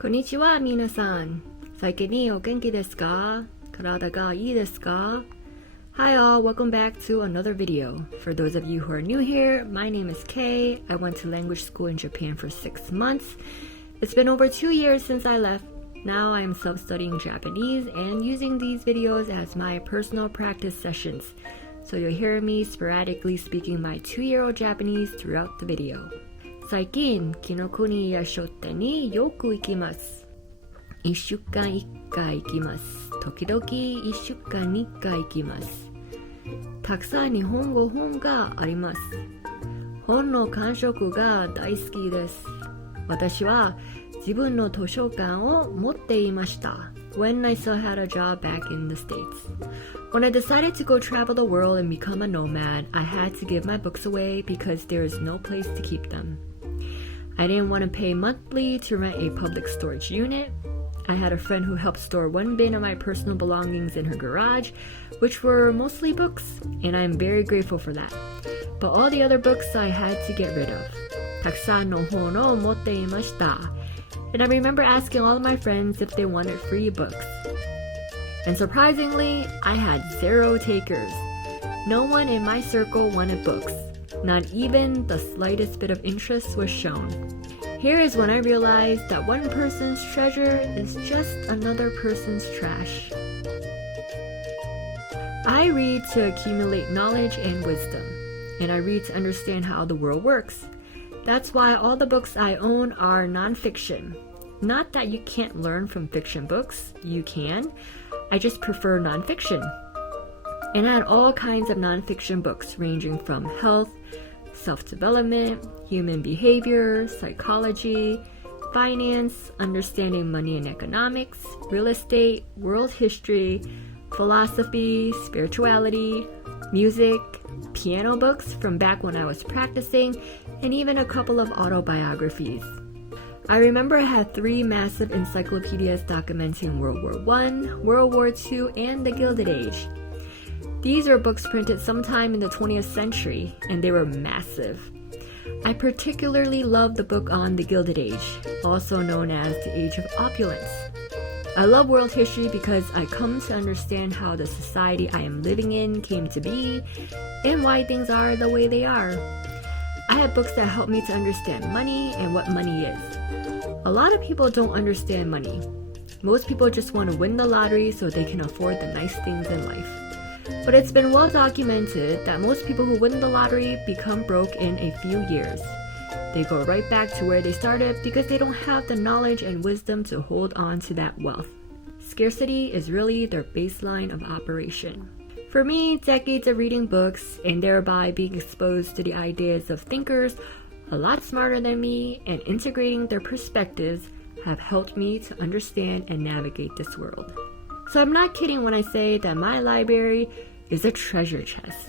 こんにちは、皆さん。最近にお元気ですか？体がいいですか? Hi all, welcome back to another video. For those of you who are new here, my name is Kay. I went to language school in Japan for 6 months. It's been over 2 years since I left. Now I am self-studying Japanese and using these videos as my personal practice sessions. So you'll hear me sporadically speaking my 2-year-old Japanese throughout the video. 最近、Kinokuniya書店によく行きます。1週間1回行きます。時々1週間に1回行きます。たくさん日本語本があります。本の感触が大好きです。私は自分の図書館を持っていました。When I still had a job back in the States. When I decided to go travel the world and become a nomad, I had to give my books away because there is no place to keep them. I didn't want to pay monthly to rent a public storage unit. I had a friend who helped store one bin of my personal belongings in her garage, which were mostly books, and I'm very grateful for that. But all the other books I had to get rid of. たくさんの本を持っていました。And I remember asking all of my friends if they wanted free books. And surprisingly, I had 0 takers. No one in my circle wanted books. Not even the slightest bit of interest was shown. Here is when I realized that one person's treasure is just another person's trash. I read to accumulate knowledge and wisdom, and I read to understand how the world works. That's why all the books I own are nonfiction. Not that you can't learn from fiction books, you can. I just prefer nonfiction. And I had all kinds of nonfiction books ranging from health, self-development, human behavior, psychology, finance, understanding money and economics, real estate, world history, philosophy, spirituality, music, piano books from back when I was practicing, and even a couple of autobiographies. I remember I had 3 massive encyclopedias documenting World War I, World War II, and the Gilded Age. These are books printed sometime in the 20th century, and they were massive. I particularly love the book on the Gilded Age, also known as the Age of Opulence. I love world history because I come to understand how the society I am living in came to be and why things are the way they are. I have books that help me to understand money and what money is. A lot of people don't understand money. Most people just want to win the lottery so they can afford the nice things in life. But it's been well documented that most people who win the lottery become broke in a few years. They go right back to where they started because they don't have the knowledge and wisdom to hold on to that wealth. Scarcity is really their baseline of operation. For me, decades of reading books and thereby being exposed to the ideas of thinkers a lot smarter than me and integrating their perspectives have helped me to understand and navigate this world. So I'm not kidding when I say that my library is a treasure chest.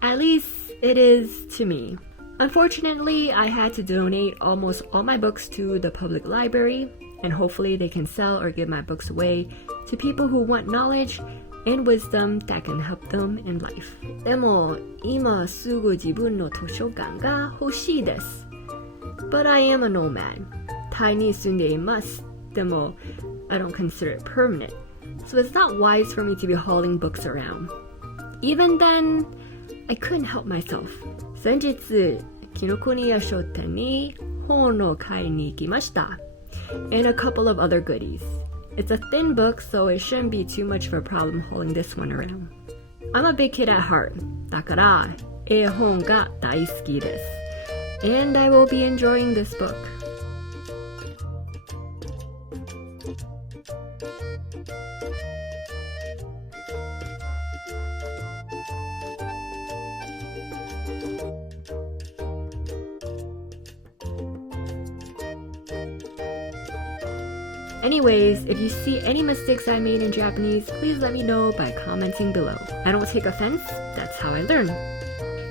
At least it is to me. Unfortunately, I had to donate almost all my books to the public library, and hopefully they can sell or give my books away to people who want knowledge and wisdom that can help them in life. でも、今すぐ自分の図書館が欲しいです。But I am a nomad. タイに住んでいます。でも、I don't consider it permanent. So it's not wise for me to be hauling books around. Even then, I couldn't help myself. 先日、Kinokuniya書店に本を買いに行きました。And a couple of other goodies. It's a thin book, so it shouldn't be too much of a problem hauling this one around. I'm a big kid at heart. だから、絵本が大好きです。And I will be enjoying this book. Anyways, if you see any mistakes I made in Japanese, please let me know by commenting below. I don't take offense, that's how I learn.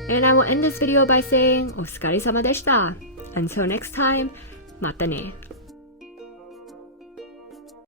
And I will end this video by saying, お疲れ様でした. Until next time, またね.